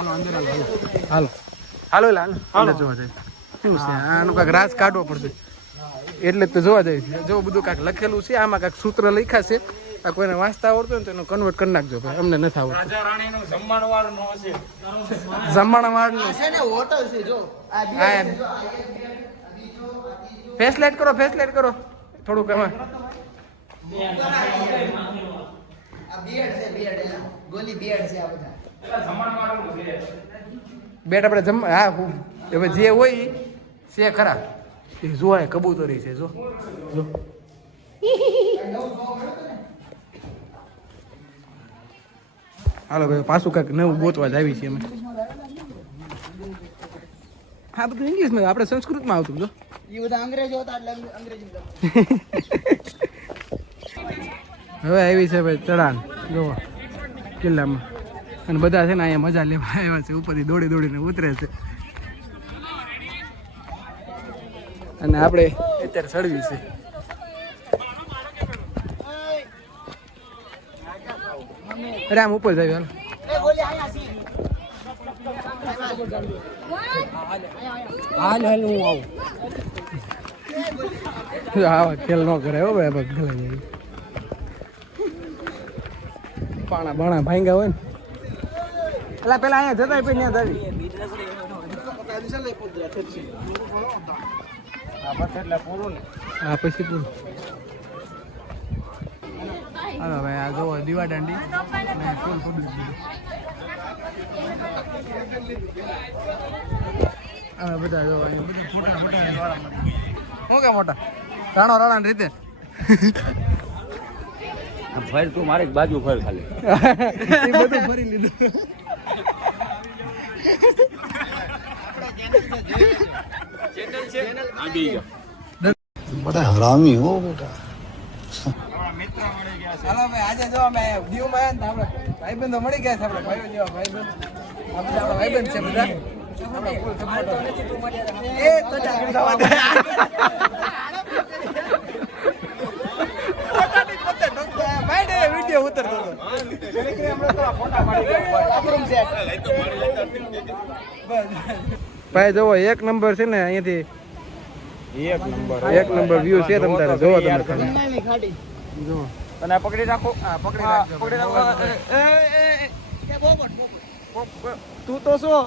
હાલો અંદર હાલો હાલો હાલો જોવા જાય શું છે આનું કાંઈક રાજ કાઢવો પડશે એટલે તો જોવા જાય જો બધું કાંઈક લખેલું છે આમાં કાંઈક સૂત્ર લખ્યા છે આ કોઈને વાંચતા આવડતું હોય ને તો એનું કન્વર્ટ કરી નાખજો ભાઈ અમને નથી આવડતું જમણવાળનું હોટલ છે જો ફેસલાઇટ કરો થોડુંક એમાં બેટ આપણે જમવા હા હવે જે હોય છે ખરા એ જોવાય કબૂતરી છે જો હાલો ભાઈ પાછું કાંઈક નવું ગોતવા જ આવી છીએ અમે હા બધું ઇંગ્લિશમાં આપણે સંસ્કૃતમાં આવતું જો એ બધા અંગ્રેજો હતા એટલે અંગ્રેજી હવે આવી છે ભાઈ ચઢાણ જોવો કિલ્લામાં અને બધા છે ને અહીંયા મજા લેવા આવ્યા છે ઉપરથી દોડીને ઉતરે છે અને આપણે અત્યારે ચડવી છે અરે આમ ઉપર જાય હાલ હું આવું આવા ખેલ ન કરે હો ભાઈ ગલા જાય પાણા બાણા ભાંગા હોય ને એટલે પેલા અહીંયા જતા પછી ત્યાં હા પછી પૂરું હાલો ભાઈ આ જોવો દીવા દાંડી ફૂલ પબ્લિક બધું બધા જોવા બધા ફોટા શું કે મોટા રાણો રાણા રીતે ફર તું મારી બાજુ ફર ખાલી એ બધું ફરી લીધું बड़ा हरामी हो बेटा હાલો ભાઈ આજે જો અમે દીવમાં આવ્યા ને આપણે ભાઈબંધો મળી ગયા છે આપણે ભાઈઓ જેવા ભાઈબંધ આપણા ભાઈબંધ છે બધા વિડીયો ઉતરતો ભાઈ જોવો 1 નંબર છે ને અહીંયાથી 1 નંબર વ્યૂ છે તમારે જોવો તમે ખાલી જો અને પકડી રાખો પકડી રાખો તું તો શું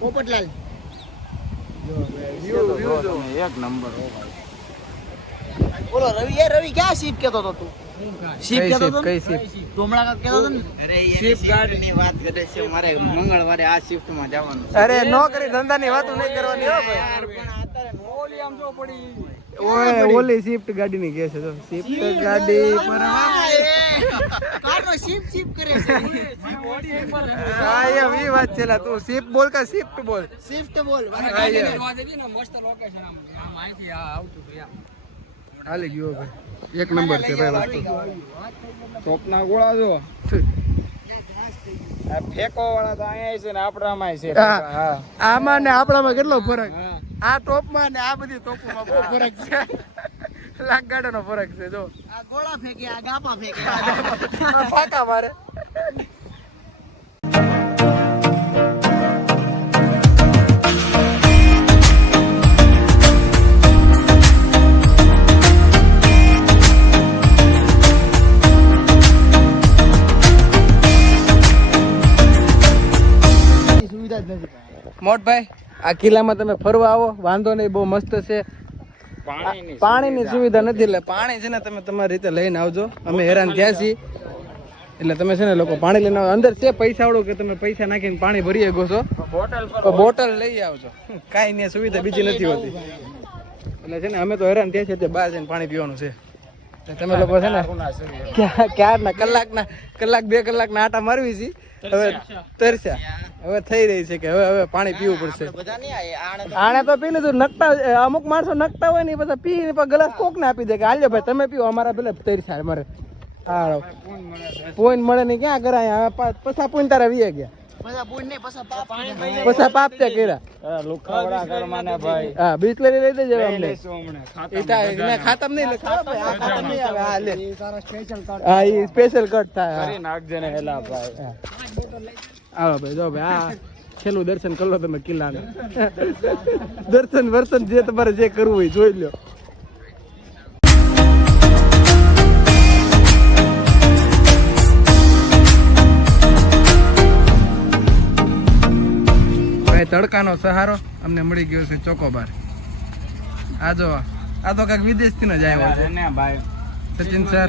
પોપટલાલ એક નંબર હો ભાઈ બોલો રવિ ક્યાં શીપ કેતો તો તું શીપ કેતો તો કઈ શીપ તું હમણાં કેતો તો ને અરે શિફ્ટ ગાર્ડ ની વાત કરે છે મારે મંગળવારે આ શિફ્ટ માં જવાનું અરે નોકરી ધંધાની વાતો નહીં કરવાની હો ભાઈ યાર પણ આતારે ઓલી આમ જો પડી ઓય ઓલી શિફ્ટ ગાડીની કે છે તો શિફ્ટ ગાડી પર કારનો શીપ કરે છે હા એ વી વાત છે લા તું શિફ્ટ બોલ કે શિફ્ટ બોલ શિફ્ટ બોલ હા યાર મસ્ત લોકેશન આમ અહીંથી આવતું તો યાર હાલી ગયો ભાઈ 1 નંબર છે ભાઈ વસ્તુ ટોપના ગોળા જો આ ફેકો વાળા તો અહીંયા છે ને આપણામાં છે હા આમાં ને આપણામાં કેટલો ફરક આ ટોપમાં ને આ બધી ટોપોમાં બહુ ફરક છે લાખ ગાડાનો ફરક છે જો આ ગોળા ફેંકે આ ગાપા ફેંકે ફાકા મારે મોટભાઈ આ કિલ્લામાં તમે ફરવા આવો વાંધો નહીં બહુ મસ્ત છે પાણીની સુવિધા નથી એટલે પાણી છે ને તમે તમારી રીતે લઈને આવજો અમે હેરાન થયા છીએ એટલે તમે છે ને લોકો પાણી લઈને આવો અંદર છે પૈસા વાળું કે તમે પૈસા નાખીને પાણી ભરી શકો છો બોટલ લઈ આવજો કાંઈ નહીં સુવિધા બીજી નથી હોતી એટલે છે ને અમે તો હેરાન થયા છીએ બહાર જઈને પાણી પીવાનું છે તમે લોકો છે ને ક્યારના કલાક 2 કલાકના આટા મારવી છે હવે તરસ્યા હવે થઈ રહી છે કે હવે પાણી પીવું પડશે આણે તો પી લીધું નકતા અમુક માણસો નકતા હોય ને એ બધા પી ગ્લાસ કોક ને આપી દે કે હાલ્યો ભાઈ તમે પીવો અમારા પેલા તરસ્યા મારે હા પોઈન્ટ મળે ને ક્યાં કરાય પછા પોઈન્ટ તારા વીએ ગયા પછા પાપ તે કર્યા લુખાવડા કરમાને ભાઈ હા બિસ્લરી લઈ દેજો અમને ખાતમ નહીં ખાતમ નહીં આવે હા લે હા એ સ્પેશિયલ કટ થાય કરી નાખજે ને હેલા ભાઈ હાલો ભાઈ જો ભાઈ આ છેલ્લું દર્શન કરી લો તમે કિલ્લાને. દર્શન વર્શન જે તમારે જે કરવું હોય જોઈ લો. ભાઈ તડકાનો સહારો અમને મળી ગયો છે ચોકોબાર. આ જો આ તો કાંઈક વિદેશથી જ આવ્યો છે ને ભાઈ સચિન સર.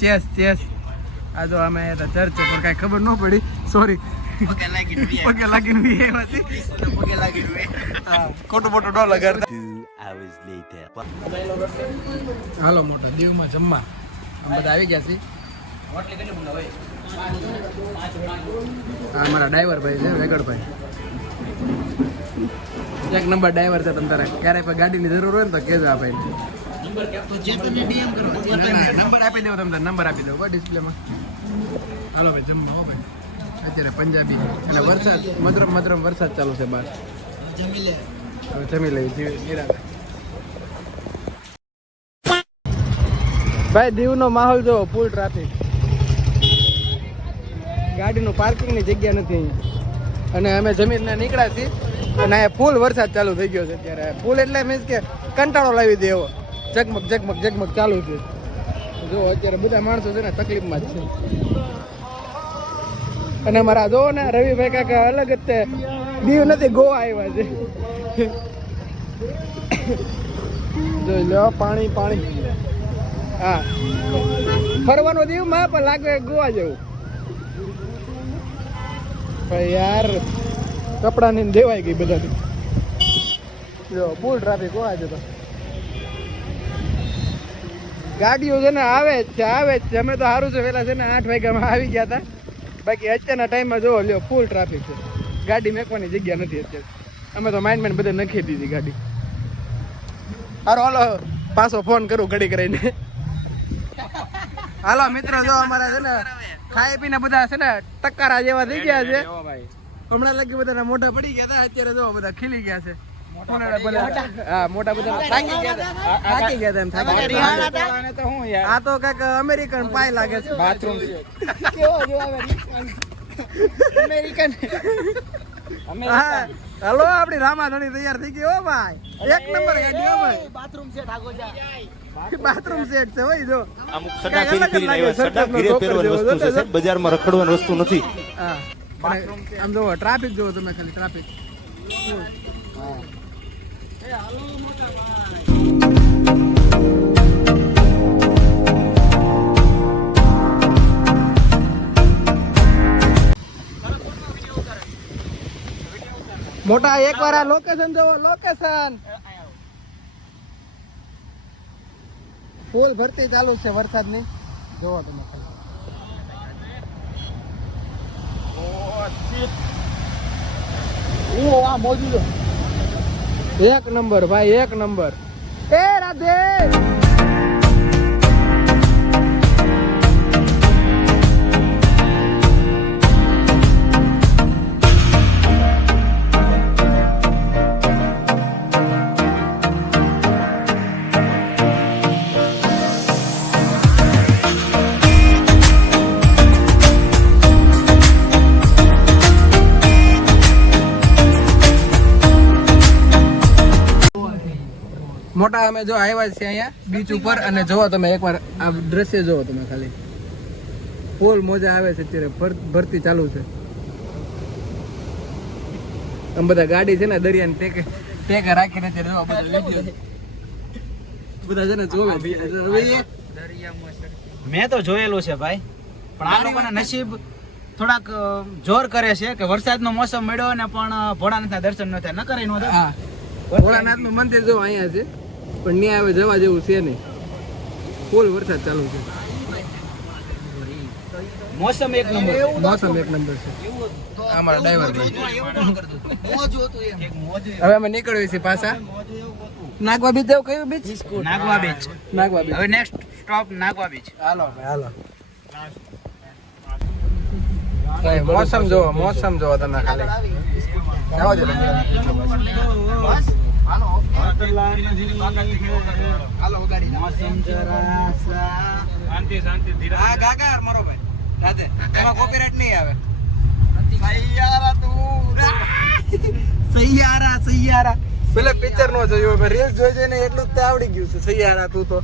Chess chess. આ જો અમે આવ્યા હતા ચર્ચે પણ કાંઈ ખબર ન પડી, સોરી. પગે લાગીને વી પગે લાગીને બી આવ્યા હતી. પગે લાગીને વી ખોટું મોટું ન લગાડતા. હાલો મોટો દીવમાં જમવા આમ બધા આવી ગયા છે. હા મારા ડ્રાઈવર ભાઈ છે વેગડભાઈ, એક નંબર ડ્રાઈવર છે. તમે તારે ક્યારેય કોઈ ગાડીની જરૂર હોય ને તો કહેજો આ ભાઈ. નંબર આપી દઉં તમને, નંબર આપી દઉં ડિસ્પ્લેમાં. હાલો ભાઈ જમવા હો ભાઈ. અત્યારે પંજાબી અને વરસાદ મધરમ મધરમ વરસાદ ચાલુ છે બહાર. હવે જમી લઈએ નિરાંતે. ભાઈ દીવનો માહોલ જો ફૂલ ટ્રાફિક. ગાડીનું પાર્કિંગની જગ્યા નથી અહીંયા. અને અમે જમીનને નીકળ્યા છીએ અને અહીંયા ફૂલ વરસાદ ચાલુ થઈ ગયો છે અત્યારે. ફૂલ એટલે મીન્સ કે કંટાળો લાવી દે એવો. ઝગમગ ઝગમગ ઝગમગ ચાલુ છે. જો અત્યારે બધા માણસો છે ને તકલીફમાં જ છે. અને મારા જો ને રવિભાઈ કાકા અલગ જ તે દીવ નથી ગોવા આવ્યા છે. જોઈ લો પાણી પાણી. હા ફરવાનો દીવમાં પણ લાગે ગોવા જેવું. ભાઈ યાર કપડાની દેવાઈ ગઈ બધાથી. જો ફૂલ ટ્રાફિક હોય છે. તો ગાડીઓ છે ને આવે જ છે આવે જ છે. અમે તો સારું છે પેલા છે ને 8 વાગ્યામાં આવી ગયા હતા. બાકી અત્યારના ટાઈમમાં જોવો લ્યો ફૂલ ટ્રાફિક છે. ગાડી મેકવાની જગ્યા નથી અત્યારે. અમે તો માઇન્ડ બધે નખી દીધી ગાડી. હારો હાલો પાછો ફોન કરું ઘડી કરીને. હાલો મિત્રો જો અમારા છે ને ખાઈ પીને બધા છે ને ટકારા જેવા થઈ ગયા છે. હમણાં લગી બધાના મોઢા પડી ગયા હતા, અત્યારે જો બધા ખીલી ગયા છે. હા મોટા બધા થાકી ગયા હતા. આ તો કઈક અમેરિકન પાય લાગે છે. Bathroom American. હા હલો આપણી રામાધણી તૈયાર થઈ ગઈ હો ભાઈ. એક નંબર ગાડી હો ભાઈ. બાથરૂમ સેટ આગો જા. બાથરૂમ સેટ છે ભાઈ. જો અમુક સડા ફીરી આવ્યા. સડા ફીરે પહેરવાની વસ્તુ છે સાહેબ, બજારમાં રખડવાની વસ્તુ નથી. હા આમ જો ટ્રાફિક જોવો તમે ખાલી ટ્રાફિક. મોટા એક વાર આ લોકેશન જોવો. લોકેશન ફૂલ ભરતી ચાલુ છે વરસાદની. જોવો તમે એક નંબર ભાઈ એક નંબર. એ રાધે મોટા અમે જો આવ્યા છે અહીંયા બીચ ઉપર. અને જોવો તમે એકવાર આ દ્રશ્ય જોવો તમે ખાલી. ફૂલ મોજા આવે છે અત્યારે. ભરતી ચાલુ છે. આમ બધા ગાડી છે ને દરિયાને ટેકે રાખીને અત્યારે જોવા બધા છે ને જોવે. મેં તો જોયેલું છે ભાઈ, પણ આ લોકોના નસીબ થોડાક જોર કરે છે કે વરસાદનો મોસમ મળ્યો ને પણ ભોળાનાથના દર્શન ન થાય. ન કરે નો થાય. હા ભોળાનાથનું મંદિર જો અહીંયા છે પણ ત્યાં હવે જવા જેવું છે નહીં. ફૂલ વરસાદ ચાલુ છે. મોસમ એક નંબર. મોસમ એક નંબર છે. અમારા ડ્રાઈવર હવે અમે નીકળીએ છીએ પાછા નાગવા બીચ. જેવું કયું beach? Nagoa beach. Nagoa beach. હવે નેક્સ્ટ સ્ટોપ નાગવા બીચ. હાલો ભાઈ હાલો. મોસમ જોવો મોસમ જોવો તમે ખાલી. જાઓ જો મોસમ જરા શાંતિ શાંતિ ધીરે. હા ગાગા મારો ભાઈ રાધે. એમાં કોપીરાઈટ નહીં આવે. સૈયારા પેલા પિક્ચર નો જોયું રીલ્સ જોઈ જોઈને એટલું જ તે આવડી ગયું છે સૈયારા તું તો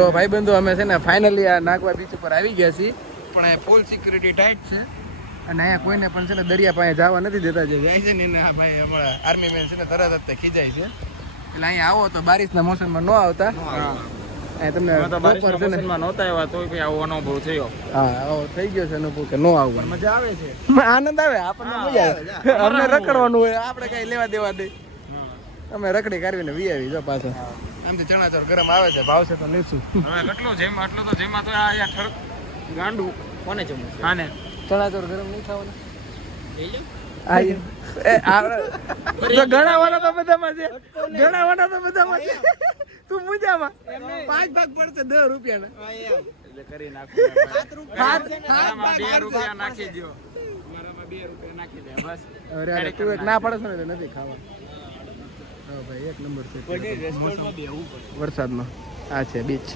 તો ભાઈ બંધુ અમે છે ને ફાઇનલી આ નાગવા બીચ ઉપર આવી ગયા છીએ પણ અહીંયા ફૂલ સિક્યુરિટી ટાઈટ છે અને અહીંયા કોઈને પણ છે ને દરિયા પાસે જવા નથી દેતા જે જાય છે ને એને આ ભાઈ અમારા આર્મી મેન છે ને તરત જ ખીજાય છે એટલે અહીંયા આવો તો બારિશના મોસમમાં ન આવતા અહીંયા તમને બપોર છે ને નહોતા એવા તો આવો અનુભવ થયો. હા આવો થઈ ગયો છે અનુભવ કે ન આવવું મજા આવે છે. આનંદ આવે આપણને મજા આવે અમને રખડવાનું હોય આપણે કઈ લેવા દેવા દે અમે રખડી કાઢવીને વી આવી જો પાછા આમ તો ચણાચોર ગરમ આવે છે ભાવશે તો લેશું હવે કેટલું જેમ આટલું તો જેમાં તો આ યાર ઠરક ગાંડું કોને જમવું હા ને ચણાચોર ગરમ નહીં ખાવાનું ગણાવાના તો બધામાં છે ગણાવાના તો બધામાં છે તું મુજામાં 5 ભાગ પડશે 10 રૂપિયાના એટલે કરી નાખો. 2 રૂપિયા નાખી દો. મારામાં 2 રૂપિયા નાખી દે બસ. અરે તું એક ના પડે ને તો નથી ખાવા. હા ભાઈ એક નંબર છે વરસાદમાં. આ છે બીચ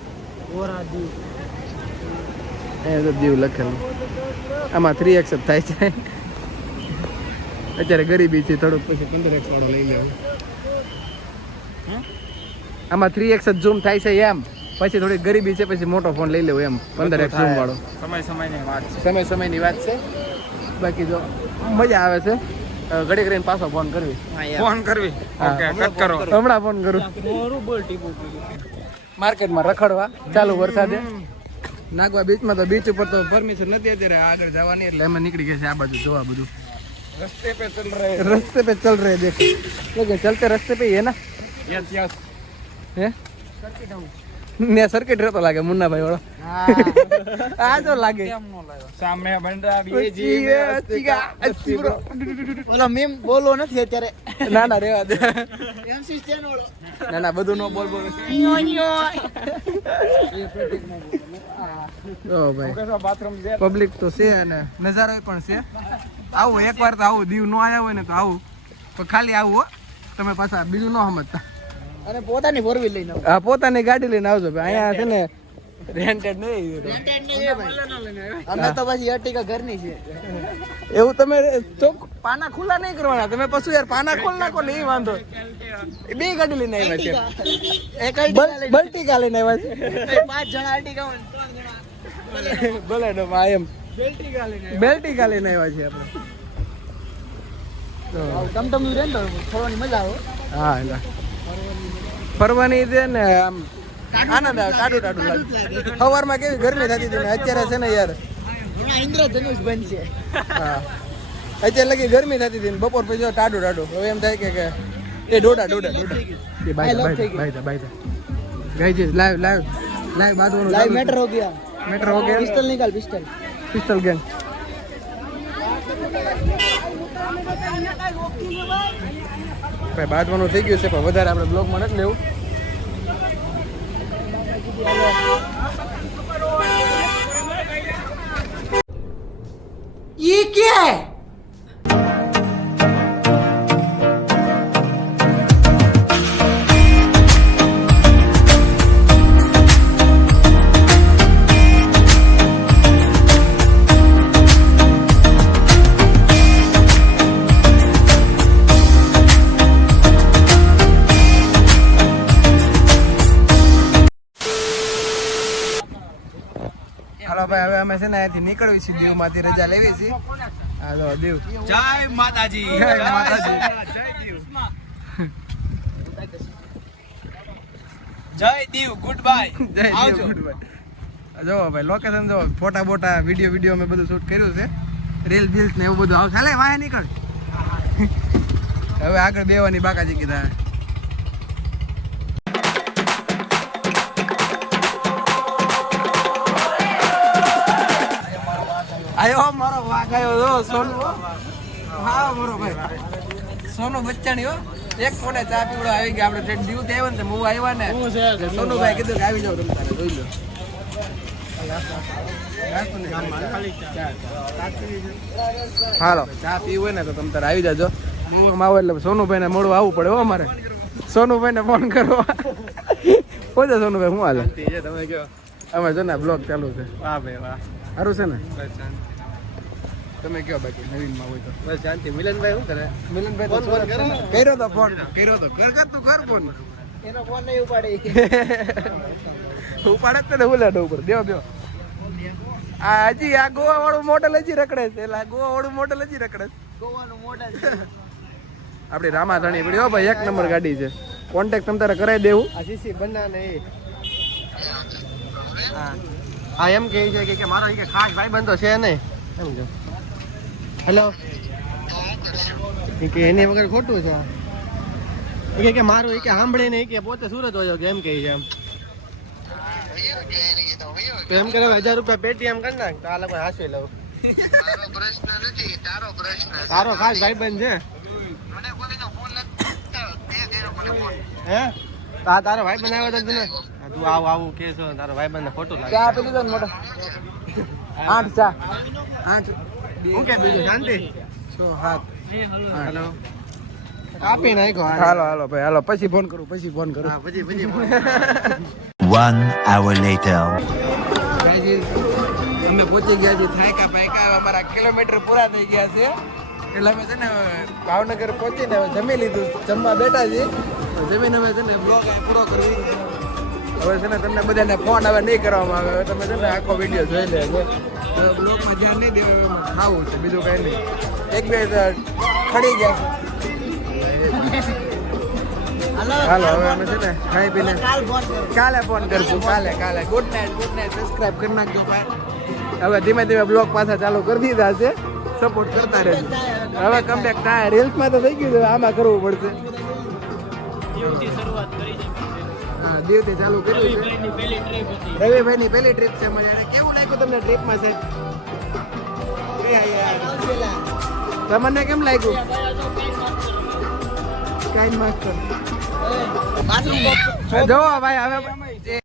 એ તો દીવ લખેલું આમાં 3x જ થાય છે અત્યારે ગરીબી છે થોડુંક પછી 15x વાળો લઈ લેવું આમાં 3x જ ઝૂમ થાય છે એમ પછી થોડી ગરીબી છે પછી મોટો ફોન લઈ લેવો એમ 15x ઝૂમ વાળો સમયની વાત છે બાકી જો મજા આવે છે ઘડી કરીને પાછો ફોન કરવી ઓકે કટ કરો હમણાં ફોન કરું માર્કેટમાં રખડવા ચાલુ વરસાદે નાગવા બીચમાં તો બીચ ઉપર તો પરમિશન નથી અત્યારે આગળ જવાની એટલે અમે નીકળી ગયા છે આ બાજુ જોવા બધું रस्ते पे चल रहे देखो लेकिन चलते रास्ते पे ही है ना यस है ने सर्किट रहतो लागे मुन्ना भाई वाળો આ જો લાગે સામે બંડા બીજી અચ્છી બ્રો ઓલા મેમ બોલો નથી અત્યારે ના ના રેવા દે એમસી સ્ટેન ઓલો ના બોધું નો બોલ ઓ ભાઈ બાથરૂમ છે પબ્લિક તો છે અને નજારો પણ છે આવું એકવાર તો આવું દીવ નો આયા હોય ને તો આવું પણ ખાલી આવું હો તમે પાછા બીજું ન સમજતા અને પોતાની ફોર વ્હીલ લઈને આવો હા પોતાની ગાડી લઈને આવજો ભાઈ અહીંયા છે ને રેન્ટેડ નહીં અમે તો પછી અર્ટિકા ઘરની છે એવું તમે ચોક પાના ખુલ્લા નહીં કરવાના તમે પછી યાર પાના ખોલ નાખો ને એ વાંધો બે ગાડી લઈને આવ્યા છે એક બલ્ટિકા લઈને આવ્યા છે 5 જણા અર્ટિકા ભલે નો આ એમ બેલ્ટિકા લઈને આવ્યા છે આપણે ટમટમ નું રેન્ડો ફરવાની મજા આવે હા એટલે ફરવાની છે ને આમ આનંદ આવે ટાઢું લાગે સવારમાં કેવી ગરમી થતી હતી ને અત્યારે છે ને યાર ઇન્દ્રધનુષ બનશે હા અત્યારે લગી ગરમી થતી હતી ને બપોર પછી ટાઢું હવે એમ થાય કે એ ડોડા એ બાય ગઈ છે લાઈવ બાદવાનું લાઈવ મેટર હો ગયા पिस्टल निकाल पिस्टल गन ભાઈ બાદવાનું થઈ ગયું છે પણ વધારે આપણે બ્લોગમાં નથી લેવું ये क्या है હાલો ભાઈ હવે અમે છે ને અહીંયાથી નીકળવી છીએ દીવમાંથી રજા લેવી છીએ હા તો દીવ જય માતાજી જય દીવ ગુડ બાય આવજો જો ભાઈ લોકેશન જો ફોટા બોટા વિડીયો મેં બધું શૂટ કર્યું છે રીલ બીલ્સ ને એવું બધું આવશે હાલે વાય નીકળ હવે આગળ બેવાની બાકાજી કીધા મારો વાઘ આવ્યો જો સોનુ હા મારો ભાઈ સોનુ બચ્ચાણી હો એક ફોને ચા પીવડો આવી ગયા આપણે ઠેઠ દીવ આવ્યો ને હું આવ્યા ને સોનુભાઈ કીધું કે આવી જાવ તમે તારે જોઈ લો હાલો ચા પીવું હોય ને તો તમે તારે આવી જાજો હું આવો એટલે સોનુભાઈ ને મળવા આવવું પડે હો અમારે સોનુભાઈ ને ફોન કરો પૂછો સોનુભાઈ શું હાલે તમે કયો અમે જો ને બ્લોગ ચાલુ છે વાહ ભાઈ વાહ સારું છે ને તમે કયો બાકી નવીનમાં હોય તો બસ શાંતિ મિલનભાઈ શું કરે મિલનભાઈ ફોન કર્યો તો ફોન કર્યો તો કર તું કર ફોન એનો ફોન નહીં ઉપાડી ઉપાડે જ ને ઉલાડો ઉપર દેવો દેવો આ હજી આ ગોવા વાળું મોડલ હજી રખડે છે એટલે આ ગોવા વાળું મોડલ હજી રખડે છે ગોવાનું મોડલ આપણી રામાધણી પડી હો ભાઈ 1 નંબર ગાડી છે કોન્ટેક્ટ તમ તારે કરાવી દેવું આ સીસી બના ને હા એમ કહે છે કે મારો કે ખાસ ભાઈ બંધો છે નહીં સમજો હેલો કે એની વગર ખોટું છે કે મારું કે સાંભળે નહીં કે પોતે સુરત હોય કે એમ કહે છે એમ તો એમ કરે 1000 રૂપિયા પેટીએમ કરી નાખ તો આ લોકો હાસી લઉં તારો ખાસ ભાઈ બંધ છે હે તા તારો ભાઈ બંધ આવ્યો તો તને તું આવું કે છો તારો ભાઈ બંધ ખોટું લાગે ચા આપી દીધો ને મોટા 8 ચા 8 હું કે બીજું શાંતિ 6 7 હેલો આપી નાખ્યો હાલો હાલો ભાઈ હાલો પછી ફોન કરું પછી ફોન કરું હા પછી 1 hour later. અમે પહોંચી ગયા છીએ થાયકા પાયકા અમારા કિલોમીટર પૂરા થઈ ગયા છે એટલે અમે છે ને ભાવનગર પહોંચીને હવે જમી લીધું જમવા બેઠા છીએ જમીને અમે છે ને બ્લોગ પૂરો કરી હવે છે ને તમને બધાને ફોન હવે નહીં કરવામાં આવે હવે તમે છે ને આખો વિડીયો જોઈ લેજો બ્લોગમાં ધ્યાન નહીં દેવું એમાં ખાવું છે બીજું કાંઈ નહીં એક બે ખડી ગયા છે હાલો હવે અમે છે ને ખાઈ પીને કાલે ફોન કરશું કાલે ગુડ નાઇટ સબસ્ક્રાઇબ કરી નાખજો ભાઈ હવે ધીમે ધીમે બ્લોગ પાછા ચાલુ કરી દીધા છે સપોર્ટ કરતા રહેજો હવે કમબેક થાય રીલ્સમાં તો થઈ ગયું છે આમાં કરવું પડશે હા દીવથી ચાલુ કર્યું છે રવિભાઈની પહેલી ટ્રીપ છે મને કેવું લાગ્યું તમને ટ્રીપમાં છે તમને કેમ લાગ્યું કાઈ માસ્ટર જો ભાઈ હવે